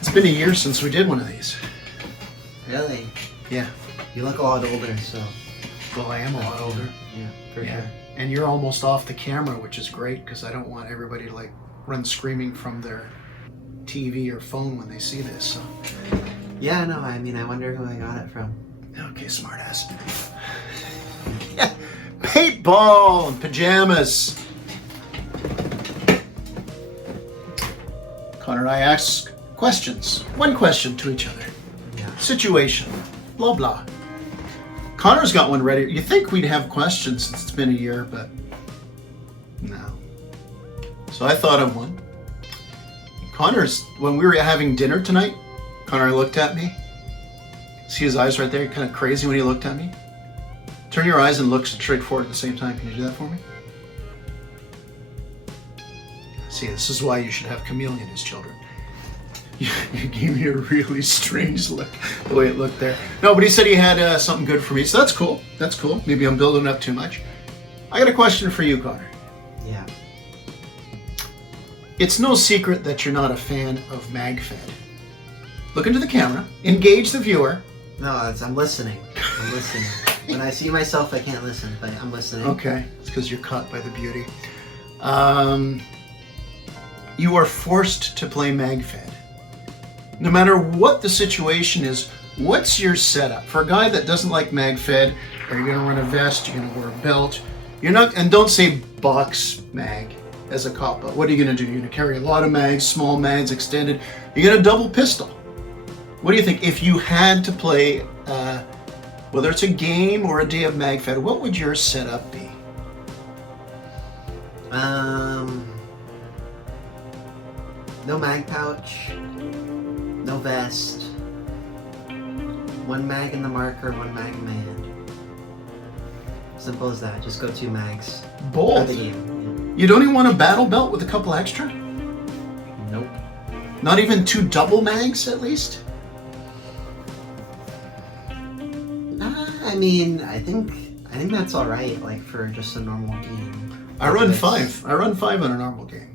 It's been a year since we did one of these. Really? Yeah. You look a lot older, so. Well, I am a lot older. Yeah, for sure. And you're almost off the camera, which is great because I don't want everybody to like run screaming from their TV or phone when they see this. So. Yeah, no, I mean, I wonder who I got it from. Okay, smartass. Yeah. Paintball and pajamas. Connor and I ask questions. One question to each other. Yeah. Situation. Blah, blah. Connor's got one ready. You think we'd have questions since it's been a year, but no. So I thought of one. Connor's, when we were having dinner tonight, Connor looked at me. See his eyes right there? Kind of crazy when he looked at me. Turn your eyes and look straight forward at the same time. Can you do that for me? See, this is why you should have Chameleon as children. You gave me a really strange look, the way it looked there. No, but he said he had something good for me, so that's cool. That's cool. Maybe I'm building up too much. I got a question for you, Connor. Yeah. It's no secret that you're not a fan of MagFed. Look into the camera. Engage the viewer. No, I'm listening. I'm listening. When I see myself, I can't listen, but I'm listening. Okay, it's because you're caught by the beauty. You are forced to play MagFed. No matter what the situation is, what's your setup? For a guy that doesn't like MagFed, are you going to run a vest? You're going to wear a belt? You're not, and don't say box mag as a cop-out. What are you going to do? You're going to carry a lot of mags, small mags, extended. You're going to double pistol. What do you think? If you had to play, whether it's a game or a day of MagFed, what would your setup be? No mag pouch, no vest, one mag in the marker, one mag in my hand. Simple as that. Just go 2 mags. Bold. For the game. You don't even want a battle belt with a couple extra? Yeah. Nope. Not even 2 double mags at least? I mean, I think that's all right. Like for just a normal game. I run 5. I run 5 on a normal game.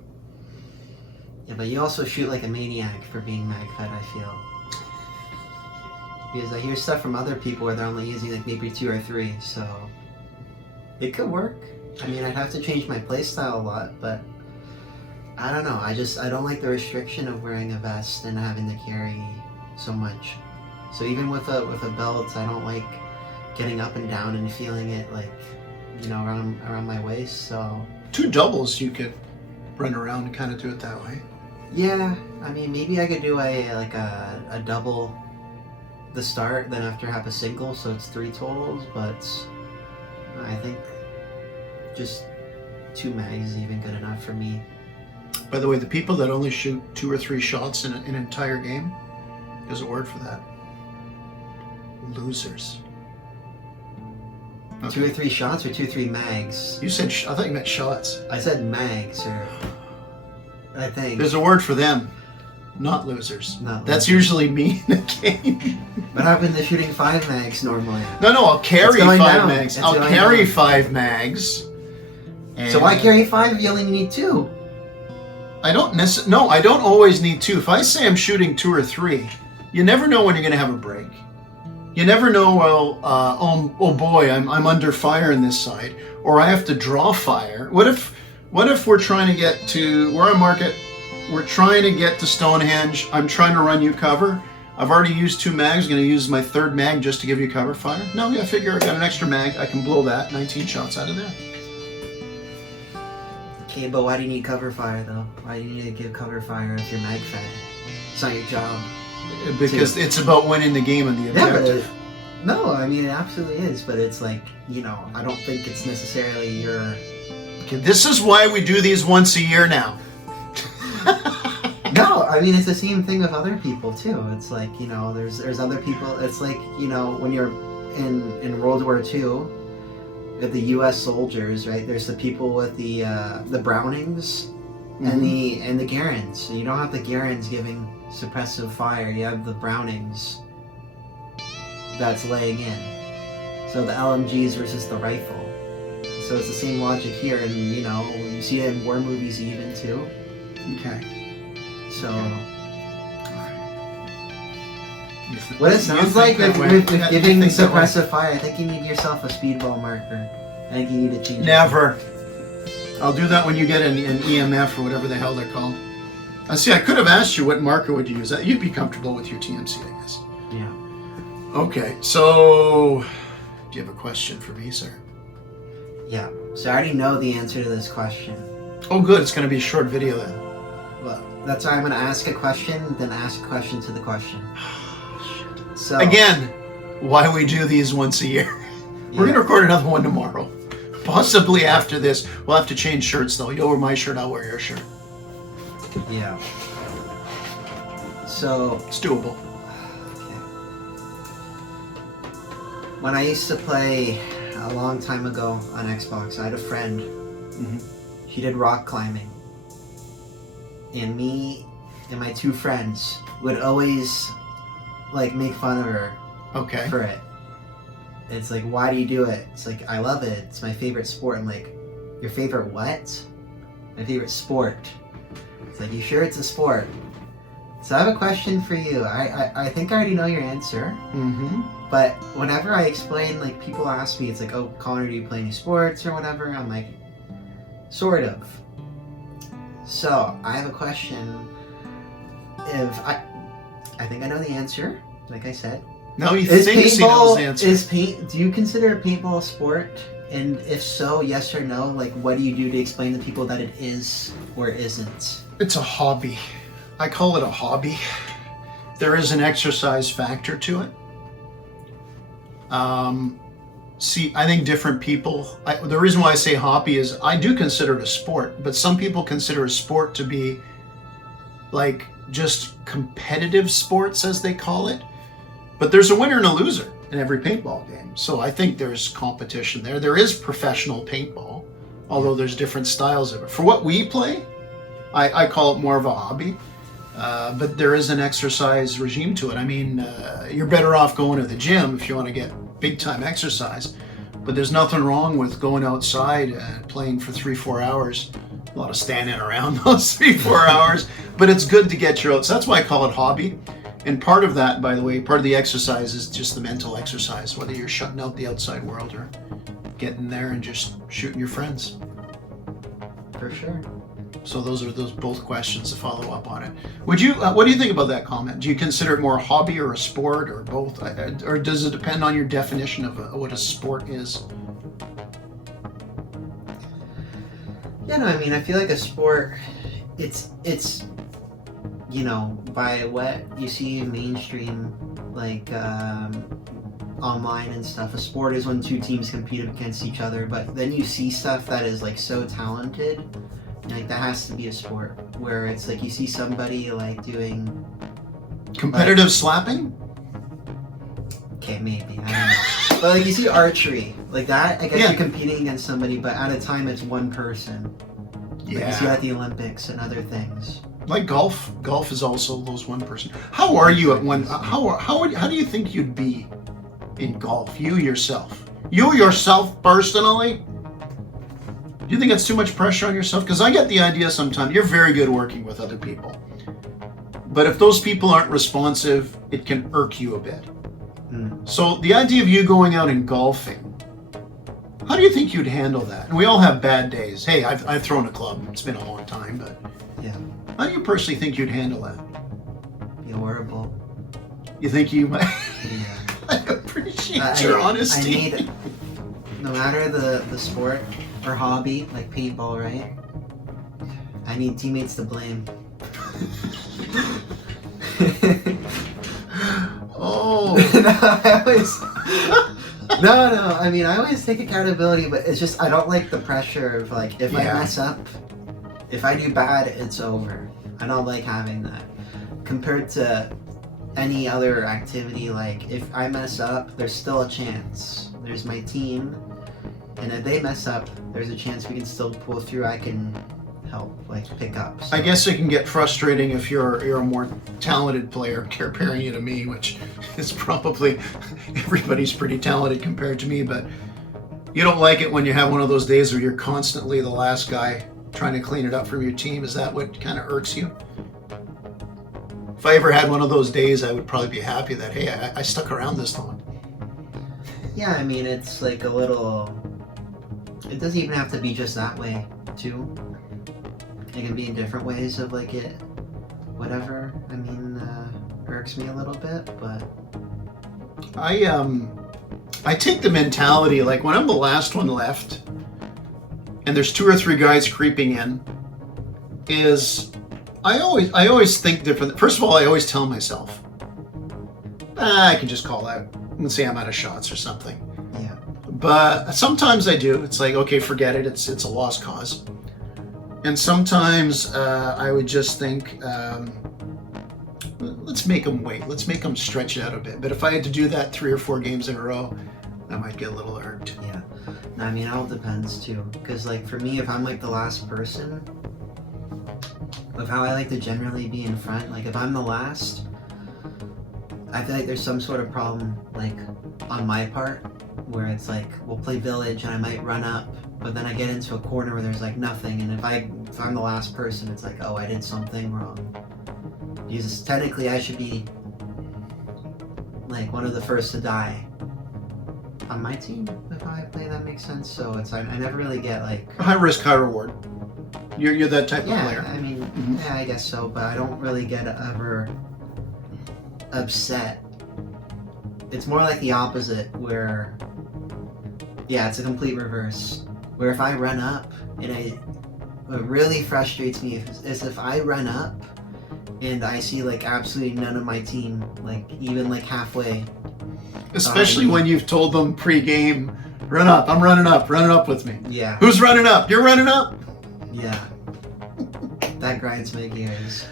Yeah, but you also shoot like a maniac for being mag-fed, I feel. Because I hear stuff from other people where they're only using like maybe 2 or 3, so it could work. I mean, I'd have to change my playstyle a lot, but I don't know. I don't like the restriction of wearing a vest and having to carry so much. So even with a belt, I don't like getting up and down and feeling it like, you know, around my waist. So 2 doubles, you could run around and kind of do it that way. Yeah, I mean, maybe I could do a double the start, then after have a single, so it's 3 totals, but I think just 2 mags is even good enough for me. By the way, the people that only shoot 2 or 3 shots in an entire game, there's a word for that. Losers. Okay. 2 or 3 shots or 2 or 3 mags? You said, I thought you meant shots. I said mags, or I think. There's a word for them, not losers. Not That's losers. usually me in a game. What happened to shooting 5 mags normally? No, I'll carry 5 down. mags. It's I'll going carry down. 5 mags. And So why carry 5 if you only need 2? I don't No, I don't always need 2. If I say I'm shooting 2 or 3, you never know when you're going to have a break. You never know, well, oh boy, I'm under fire on this side, or I have to draw fire. What if we're trying to get to, we're on market, we're trying to get to Stonehenge, I'm trying to run you cover. I've already used 2 mags, going to use my 3rd mag just to give you cover fire. No, I figure I got an extra mag, I can blow that, 19 shots out of there. Okay, but why do you need cover fire though? Why do you need to give cover fire if you're mag fed? It's not your job. Because it's about winning the game and the objective. No, I mean it absolutely is, but it's like, you know, I don't think it's necessarily your... Okay, this is why we do these once a year now. No, I mean it's the same thing with other people too. It's like, you know, there's other people. It's like, you know, when you're in World War II, with the U.S. soldiers, right? There's the people with the Brownings and the Garens. So you don't have the Garens giving suppressive fire. You have the Brownings that's laying in. So the LMGs versus the rifle. So it's the same logic here, and you know, you see it in war movies even too. Okay. So What it You sounds think like that way. with You giving think that way. suppressive fire, I think you need yourself a speedball marker. I think you need to change it. Never. I'll do that when you get an EMF or whatever the hell they're called. I see. I could have asked you what marker would you use. You'd be comfortable with your TMC, I guess. Yeah. Okay. So, do you have a question for me, sir? Yeah. So I already know the answer to this question. Oh, good. It's going to be a short video then. Well, that's why I'm going to ask a question, then ask a question to the question. So Again, why we do these once a year. We're going to record another one tomorrow. Possibly after this. We'll have to change shirts, though. You'll wear my shirt, I'll wear your shirt. Yeah. So It's doable. when I used to play a long time ago on Xbox, I had a friend. Mhm. She did rock climbing. And me and my two friends would always like make fun of her Okay. for it. It's like, why do you do it? It's like, I love it. It's my favorite sport. I'm like, your favorite what? My favorite sport. It's like, you sure it's a sport? So I have a question for you. I think I already know your answer. Mm-hmm. But whenever I explain, like, people ask me, it's like, oh, Connor, do you play any sports or whatever? I'm like, sort of. So I have a question. If I think I know the answer, like I said. No, he Is thinks he knows the paintball, answer. do you consider paintball a sport? And if so, yes or no? Like, what do you do to explain to people that it is or isn't? It's a hobby. I call it a hobby. There is an exercise factor to it. See, I think different people, the reason why I say hobby is I do consider it a sport, but some people consider a sport to be like just competitive sports, as they call it. But there's a winner and a loser in every paintball game. So I think there's competition there. There is professional paintball, although there's different styles of it. For what we play, I call it more of a hobby. But there is an exercise regime to it. I mean, you're better off going to the gym if you want to get big time exercise. But there's nothing wrong with going outside and playing for 3-4 hours. A lot of standing around those 3-4 hours. But it's good to get your out. So that's why I call it hobby. And part of that, by the way, part of the exercise is just the mental exercise, whether you're shutting out the outside world or getting there and just shooting your friends. For sure. So those are both questions to follow up on it. Would you? What do you think about that comment? Do you consider it more a hobby or a sport or both, or does it depend on your definition of what a sport is? Yeah, no, I mean, I feel like a sport, it's you know, by what you see in mainstream, like online and stuff, a sport is when two teams compete against each other. But then you see stuff that is like so talented, like that has to be a sport. Where it's like you see somebody like doing Competitive slapping? okay, maybe I don't know, but like you see archery like that. I guess Yeah. you're competing against somebody, but at a time it's one person. Like you see that at the Olympics and other things. Like golf. Golf is also those one person. How are you at one? How do you think you'd be in golf? You yourself personally? Do you think it's too much pressure on yourself? Because I get the idea sometimes you're very good working with other people, but if those people aren't responsive, it can irk you a bit. So the idea of you going out and golfing, how do you think you'd handle that? And we all have bad days. Hey, I've thrown a club. It's been a long time, but Yeah, how do you personally think you'd handle that? be horrible. You think you might? Yeah. I appreciate your honesty. I need, no matter the sport or hobby, like paintball, right? I need teammates to blame. Oh. No, I mean, I always take accountability, but it's just, I don't like the pressure of like, if I Yeah. mess up, if I do bad, it's over. I don't like having that. Compared to any other activity, like if I mess up, there's still a chance. There's my team, and if they mess up, there's a chance we can still pull through. I can help, like pick up. So. I guess it can get frustrating if you're a more talented player comparing you to me, which is probably everybody's pretty talented compared to me, but you don't like it when you have one of those days where you're constantly the last guy trying to clean it up from your team. Is that what kind of irks you? if I ever had one of those days, I would probably be happy that, hey, I stuck around this long. Yeah, I mean, it's like a little... It doesn't even have to be just that way, too. It can be in different ways of, like, it... Whatever, I mean, irks me a little bit, but... I take the mentality, like, when I'm the last one left, and there's 2 or 3 guys creeping in, is... I always think different. First of all, I always tell myself, I can just call out and say I'm out of shots or something. Yeah. But sometimes I do. It's like, okay, forget it. It's a lost cause. And sometimes I would just think, let's make them wait. Let's make them stretch it out a bit. But if I had to do that 3 or 4 games in a row, I might get a little irked. Yeah. No, I mean, it all depends too. Because, like, for me, if I'm like the last person, of how I like to generally be in front, like if I'm the last, I feel like there's some sort of problem, like on my part, where it's like we'll play village and I might run up, but then I get into a corner where there's like nothing, and if I'm the last person, it's like, oh, I did something wrong. Because technically I should be like one of the first to die on my team if I play. That makes sense. So it's I never really get like high risk, high reward. You're that type of player. I mean, yeah, I guess so, but I don't really get ever upset. It's more like the opposite, where, yeah, it's a complete reverse. Where if I run up, and what really frustrates me is if I run up and I see like absolutely none of my team, like even like halfway. Especially when you've told them pre-game, run up, I'm running up with me. Yeah. Who's running up? You're running up? Yeah. That grinds my gears.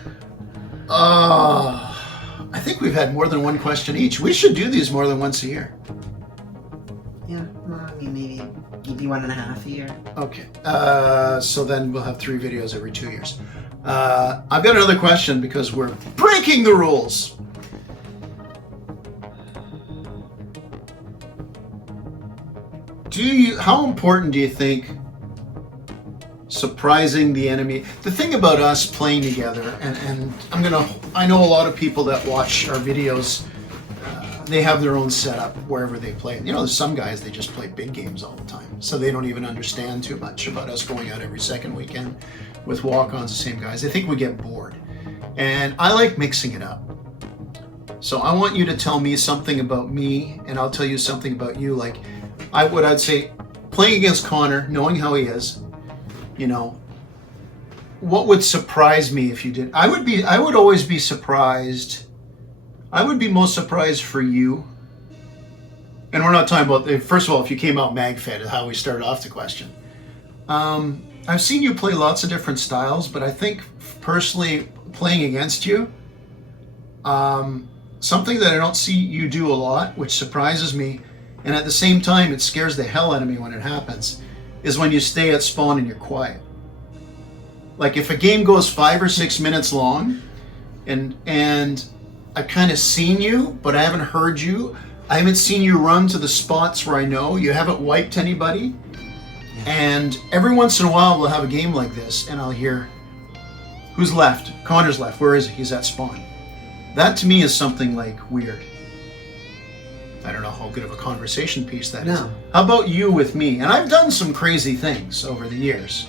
I think we've had more than one question each. We should do these more than once a year. Yeah, well, I mean, maybe 1.5 a year. Okay. So then we'll have 3 videos every 2 years. I've got another question because we're breaking the rules. How important do you think surprising the enemy? The thing about us playing together, and I know a lot of people that watch our videos, they have their own setup wherever they play. You know, there's some guys, they just play big games all the time, so they don't even understand too much about us going out every second weekend with walk-ons, the same guys. I think we get bored, and I like mixing it up. So I want you to tell me something about me, and I'll tell you something about you. Like, I'd say, playing against Connor, knowing how he is, you know, what would surprise me if you did? I would always be surprised. I would be most surprised for you. And we're not talking about, first of all, if you came out mag-fed, is how we started off the question. I've seen you play lots of different styles, but I think personally playing against you, something that I don't see you do a lot, which surprises me, and at the same time it scares the hell out of me when it happens, is when you stay at spawn and you're quiet. Like if a game goes 5 or 6 minutes long, and I've kind of seen you, but I haven't heard you. I haven't seen you run to the spots where I know you haven't wiped anybody. And every once in a while we'll have a game like this, and I'll hear, who's left? Connor's left. Where is he? He's at spawn. That to me is something like weird. I don't know how good of a conversation piece that is. How about you with me? And I've done some crazy things over the years.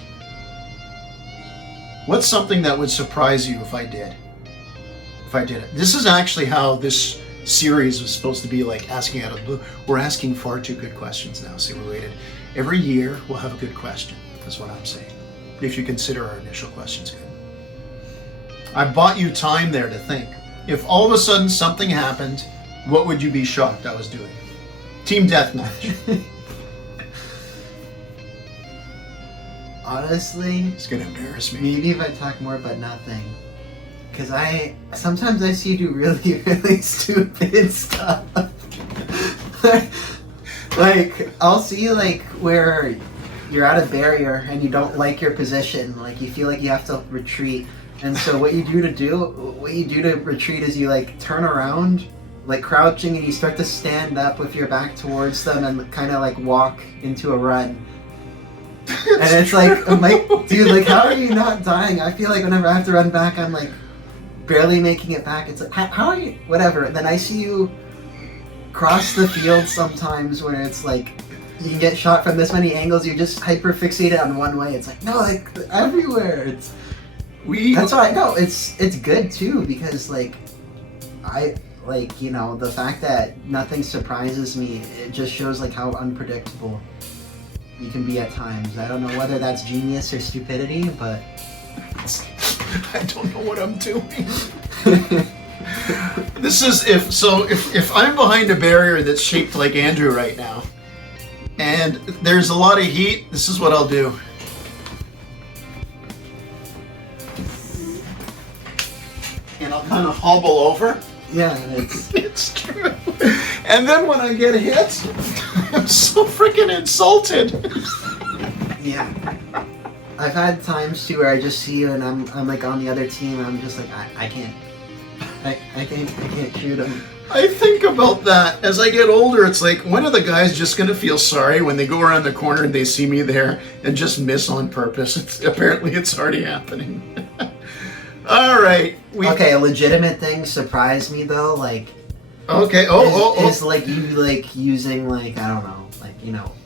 What's something that would surprise you if I did? If I did it. This is actually how this series was supposed to be, like asking out of the blue. We're asking far too good questions now. See, we waited. Every year we'll have a good question. That's what I'm saying. If you consider our initial questions good. I bought you time there to think. If all of a sudden something happened, what would you be shocked I was doing? Team deathmatch. Honestly, it's gonna embarrass me. Maybe if I talk more about nothing, because sometimes I see you do really, really stupid stuff. Like I'll see like where you're at a barrier and you don't like your position, like you feel like you have to retreat, and so what you do to retreat is you like turn around, like crouching, and you start to stand up with your back towards them and kind of like walk into a run. And it's like, I'm like, dude, like, how are you not dying? I feel like whenever I have to run back, I'm like, barely making it back. It's like, how are you? Whatever. And then I see you cross the field sometimes where it's like you can get shot from this many angles. You're just hyper fixated on one way. It's like no, like everywhere. That's why I know it's good too because like I like the fact that nothing surprises me. It just shows like how unpredictable you can be at times. I don't know whether that's genius or stupidity, but I don't know what I'm doing. This is if I'm behind a barrier that's shaped like Andrew right now, and there's a lot of heat, this is what I'll do. And I'll kind of hobble over. yeah, It's true. And then when I get hit, I'm so freaking insulted. yeah. I've had times too where I just see you and I'm like on the other team and I'm just like I can't shoot him. I think about that as I get older. It's like, when are the guys just going to feel sorry when they go around the corner and they see me there and just miss on purpose? Apparently it's already happening. All right. Okay, a legitimate thing surprised me though, like okay. is like you like using like I don't know, like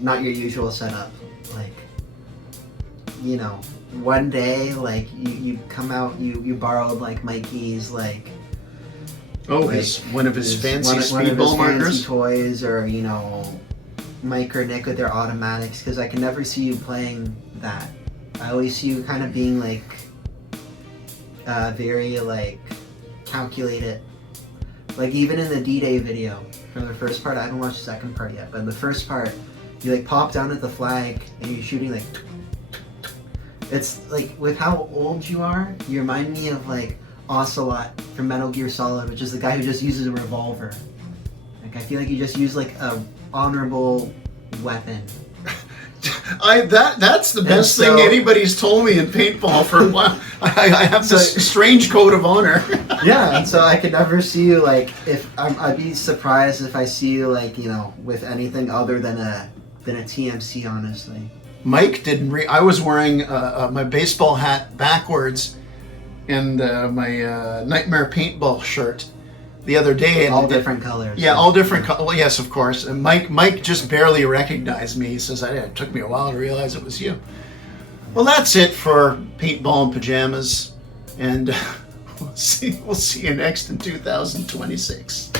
not your usual setup, like one day like you come out you borrowed like Mikey's like one of his fancy speedball markers, toys, or Mike or Nick with their automatics, because I can never see you playing that. I always see you kind of being like very like calculated, like even in the D-Day video for the first part. I haven't watched the second part yet, but in the first part you like pop down at the flag and you're shooting like it's like, with how old you are, you remind me of like Ocelot from Metal Gear Solid, which is the guy who just uses a revolver. Like I feel like you just use like a honorable weapon. That's the best thing anybody's told me in paintball for a while. I have this strange code of honor. Yeah, and so I could never see you like I'd be surprised if I see you like with anything other than a TMC, honestly. Mike didn't. I was wearing my baseball hat backwards and my Nightmare Paintball shirt the other day. And all different colors. Yeah, all different colors. Well, yes, of course. And Mike just barely recognized me. He says, it took me a while to realize it was you. Well, that's it for Paintball and Pajamas. And we'll see you next in 2026.